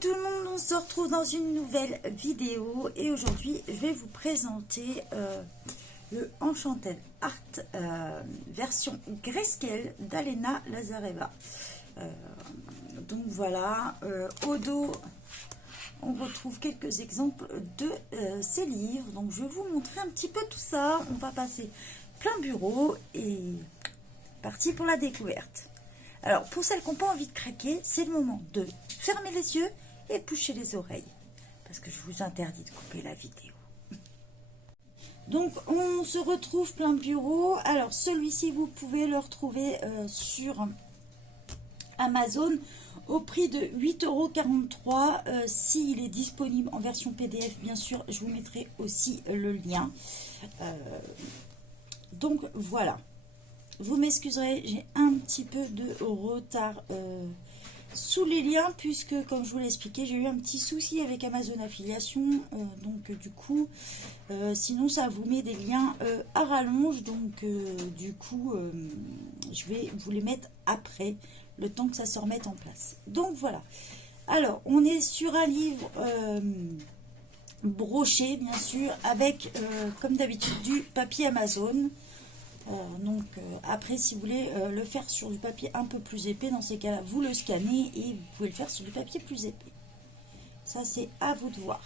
tout le monde, on se retrouve dans une nouvelle vidéo et aujourd'hui je vais vous présenter le Enchanted Art version Grayscale d'Alena Lazareva. Donc voilà, au dos on retrouve quelques exemples de ces livres, donc je vais vous montrer un petit peu tout ça. On va passer plein bureau et parti pour la découverte. Alors, pour celles qui n'ont pas envie de craquer, c'est le moment de fermer les yeux et boucher les oreilles. Parce que je vous interdis de couper la vidéo. Donc, on se retrouve plein bureau. Alors, celui-ci, vous pouvez le retrouver sur Amazon au prix de 8,43 €. S'il est disponible en version PDF, bien sûr, je vous mettrai aussi le lien. Donc, voilà. Vous m'excuserez, j'ai un petit peu de retard sous les liens, puisque, comme je vous l'ai expliqué, j'ai eu un petit souci avec Amazon Affiliation. Donc, du coup, sinon, ça vous met des liens à rallonge. Donc, du coup, je vais vous les mettre après, le temps que ça se remette en place. Donc, voilà. Alors, on est sur un livre broché, bien sûr, avec, comme d'habitude, du papier Amazon. Après, si vous voulez le faire sur du papier un peu plus épais, dans ces cas-là, vous le scannez et vous pouvez le faire sur du papier plus épais. Ça, c'est à vous de voir.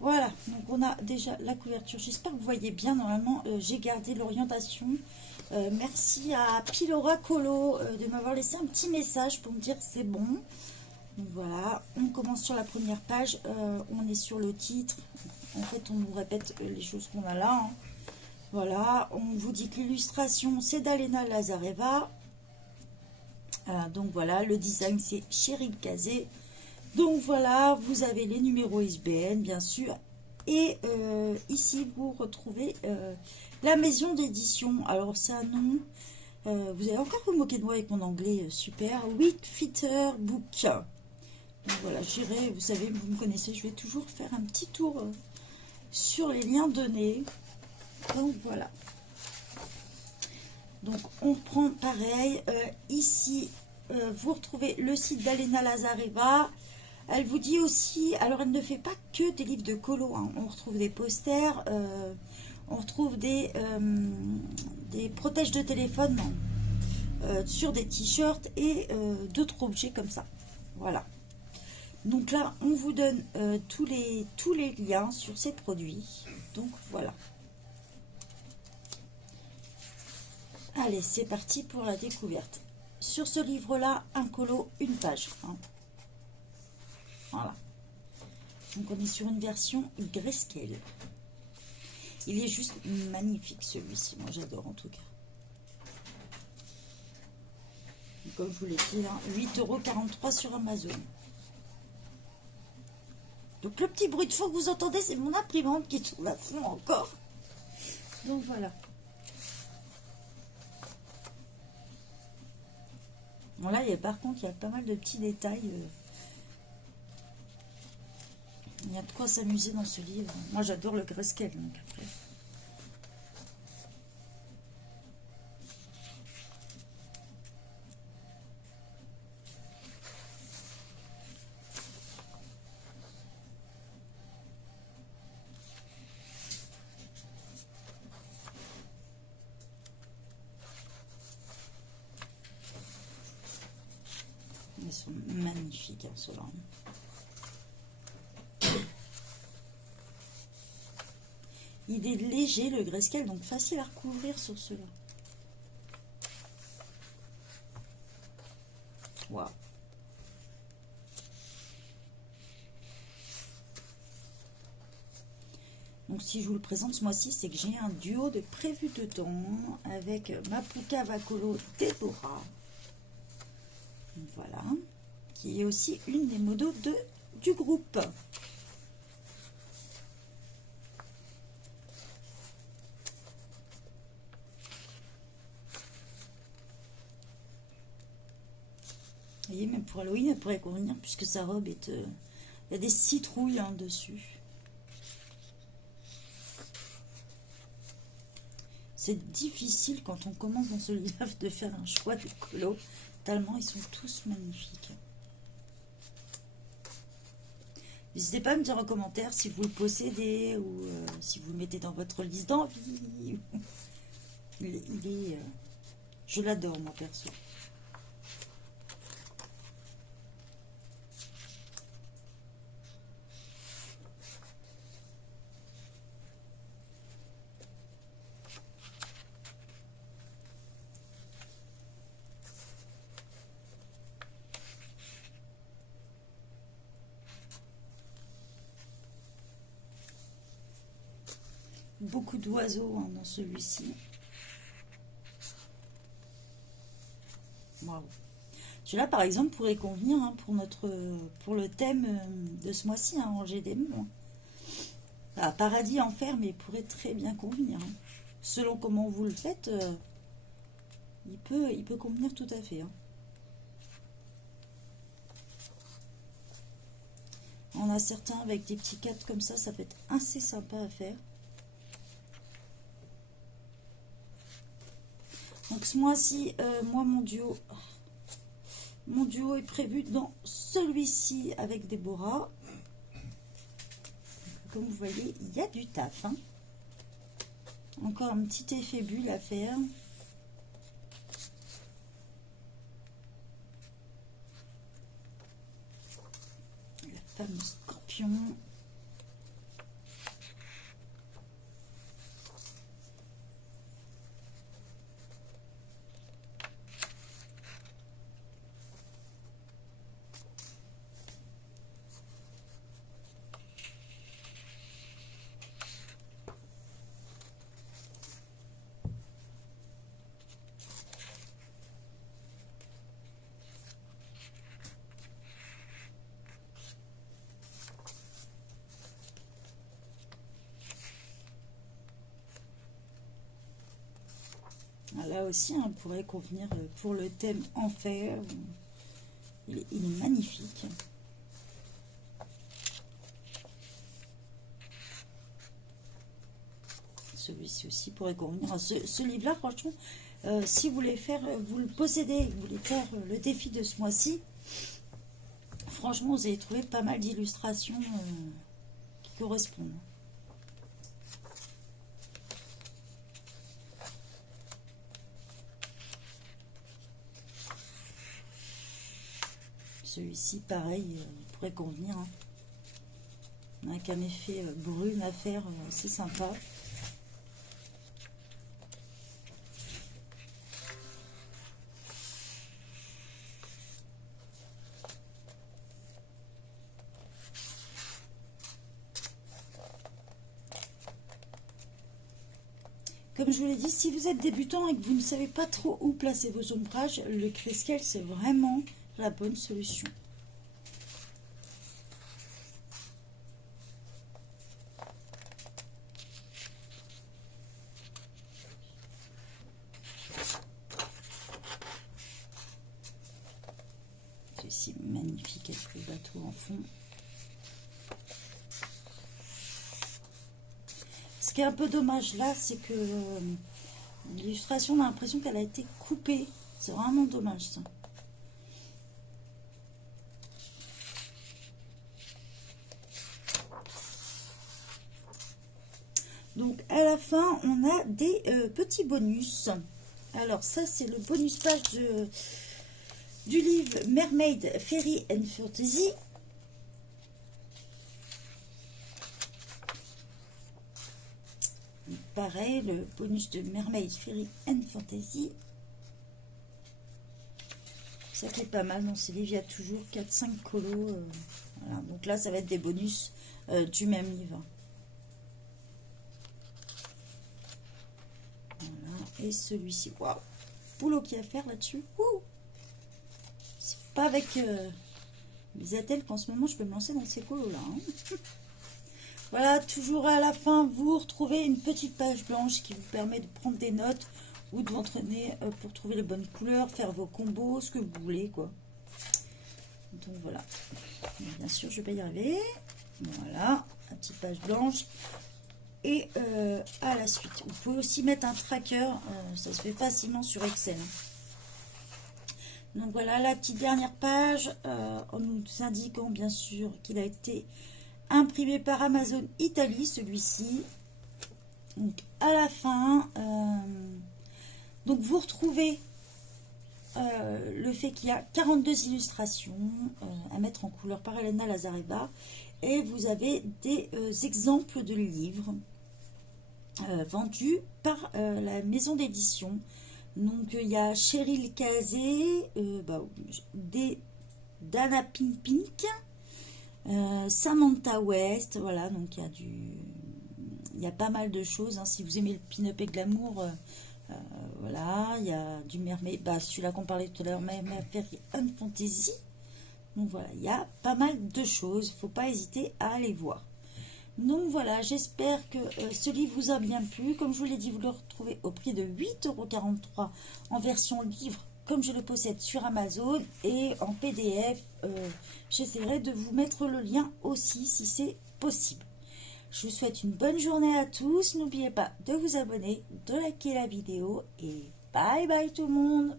Voilà, donc on a déjà la couverture. J'espère que vous voyez bien. Normalement, j'ai gardé l'orientation. Merci à Pilora Colo de m'avoir laissé un petit message pour me dire c'est bon. Donc voilà, on commence sur la première page. On est sur le titre. En fait, on nous répète les choses qu'on a là, hein. Voilà, on vous dit que l'illustration, c'est d'Alena Lazareva. Donc voilà, le design, c'est Cheryl Kazé. Donc voilà, vous avez les numéros ISBN, bien sûr. Et ici, vous retrouvez la maison d'édition. Alors, c'est un nom. Vous allez encore vous moquer de moi avec mon anglais, super. Wheatfitter Book. Donc voilà, j'irai, vous savez, vous me connaissez, je vais toujours faire un petit tour sur les liens donnés. Donc voilà, donc on reprend pareil, ici vous retrouvez le site d'Alena Lazareva. Elle vous dit aussi, alors elle ne fait pas que des livres de colo, hein. On retrouve des posters, on retrouve des protèges de téléphone sur des t-shirts et d'autres objets comme ça. Voilà, donc là on vous donne tous les liens sur ces produits. Donc voilà. Allez, c'est parti pour la découverte. Sur ce livre-là, un colo, une page, hein. Voilà. Donc, on est sur une version Grayscale. Il est juste magnifique, celui-ci. Moi, j'adore, en tout cas. Donc, comme je vous l'ai dit, là, 8,43 € sur Amazon. Donc, le petit bruit de fond que vous entendez, c'est mon imprimante qui tourne à fond encore. Donc, voilà. Bon, là, par contre, il y a pas mal de petits détails. Il y a de quoi s'amuser dans ce livre. Moi, j'adore le Grayscale, donc après. Ils sont magnifiques, hein, ceux-là. Il est léger, le Grayscale, donc facile à recouvrir sur ceux-là. Waouh. Donc si je vous le présente ce mois-ci, c'est que j'ai un duo de prévu dedans avec Mapuka Vakolo Deborah. Voilà, qui est aussi une des modos du groupe. Vous voyez, même pour Halloween, elle pourrait convenir puisque sa robe est... il y a des citrouilles, hein, dessus. C'est difficile quand on commence dans ce livre de faire un choix de colos, tellement ils sont tous magnifiques. N'hésitez pas à me dire en commentaire si vous le possédez ou si vous le mettez dans votre liste d'envie. Il est, je l'adore moi perso. Beaucoup d'oiseaux hein, dans celui-ci. Waouh. Celui-là, par exemple, pourrait convenir hein, pour le thème de ce mois-ci, hein, Angers Démons. Ah, paradis, enfer, mais il pourrait très bien convenir. Hein. Selon comment vous le faites, il peut convenir tout à fait. Hein. On a certains avec des petits cadres comme ça peut être assez sympa à faire. Donc ce mois-ci, moi mon duo est prévu dans celui-ci avec Déborah. Comme vous voyez, il y a du taf. Hein. Encore un petit effet bulle à faire. La fameuse scorpion. Là aussi, on pourrait convenir pour le thème enfer. Il est magnifique. Celui-ci aussi pourrait convenir. Ce livre-là, franchement, si vous voulez faire, vous le possédez, vous voulez faire le défi de ce mois-ci, franchement, vous allez trouver pas mal d'illustrations qui correspondent. Celui-ci, pareil, pourrait convenir. Hein. Avec un effet brume à faire, c'est sympa. Comme je vous l'ai dit, si vous êtes débutant et que vous ne savez pas trop où placer vos ombrages, le Grayscale, c'est vraiment la bonne solution. Celui-ci magnifique avec le bateau en fond. Ce qui est un peu dommage là, c'est que l'illustration, on a l'impression qu'elle a été coupée. C'est vraiment dommage ça. Donc à la fin, on a des petits bonus. Alors ça, c'est le bonus page du livre Mermaid Fairy and Fantasy. Pareil, le bonus de Mermaid Fairy and Fantasy. Ça qui est pas mal dans ces livres, il y a toujours 4-5 colos. Voilà. Donc là, ça va être des bonus du même livre. Voilà. Et celui-ci, waouh, boulot qu'il y a à faire là-dessus. C'est pas avec les attelles qu'en ce moment je peux me lancer dans ces colos là. Hein. Voilà, toujours à la fin, vous retrouvez une petite page blanche qui vous permet de prendre des notes ou de vous entraîner pour trouver les bonnes couleurs, faire vos combos, ce que vous voulez, quoi. Donc voilà. Bien sûr, je vais pas y arriver. Voilà, une petite page blanche. Et à la suite, vous pouvez aussi mettre un tracker, ça se fait facilement sur Excel. Donc voilà, la petite dernière page, en nous indiquant bien sûr qu'il a été imprimé par Amazon Italie, celui-ci. Donc à la fin, donc vous retrouvez le fait qu'il y a 42 illustrations à mettre en couleur par Elena Lazareva, et vous avez des exemples de livres vendus par la maison d'édition. Donc il y a Cheryl Kazé, Dana Pink, Samantha West, voilà, donc il y a pas mal de choses, hein. Si vous aimez le pin-up et glamour, voilà, il y a du mermaid, celui-là qu'on parlait tout à l'heure, Mermaid Fairy Fantasy. Donc voilà, il y a pas mal de choses, faut pas hésiter à aller voir. Donc voilà, j'espère que ce livre vous a bien plu. Comme je vous l'ai dit, vous le retrouvez au prix de 8,43 € en version livre, comme je le possède sur Amazon, et en PDF. J'essaierai de vous mettre le lien aussi si c'est possible. Je vous souhaite une bonne journée à tous. N'oubliez pas de vous abonner, de liker la vidéo, et bye bye tout le monde.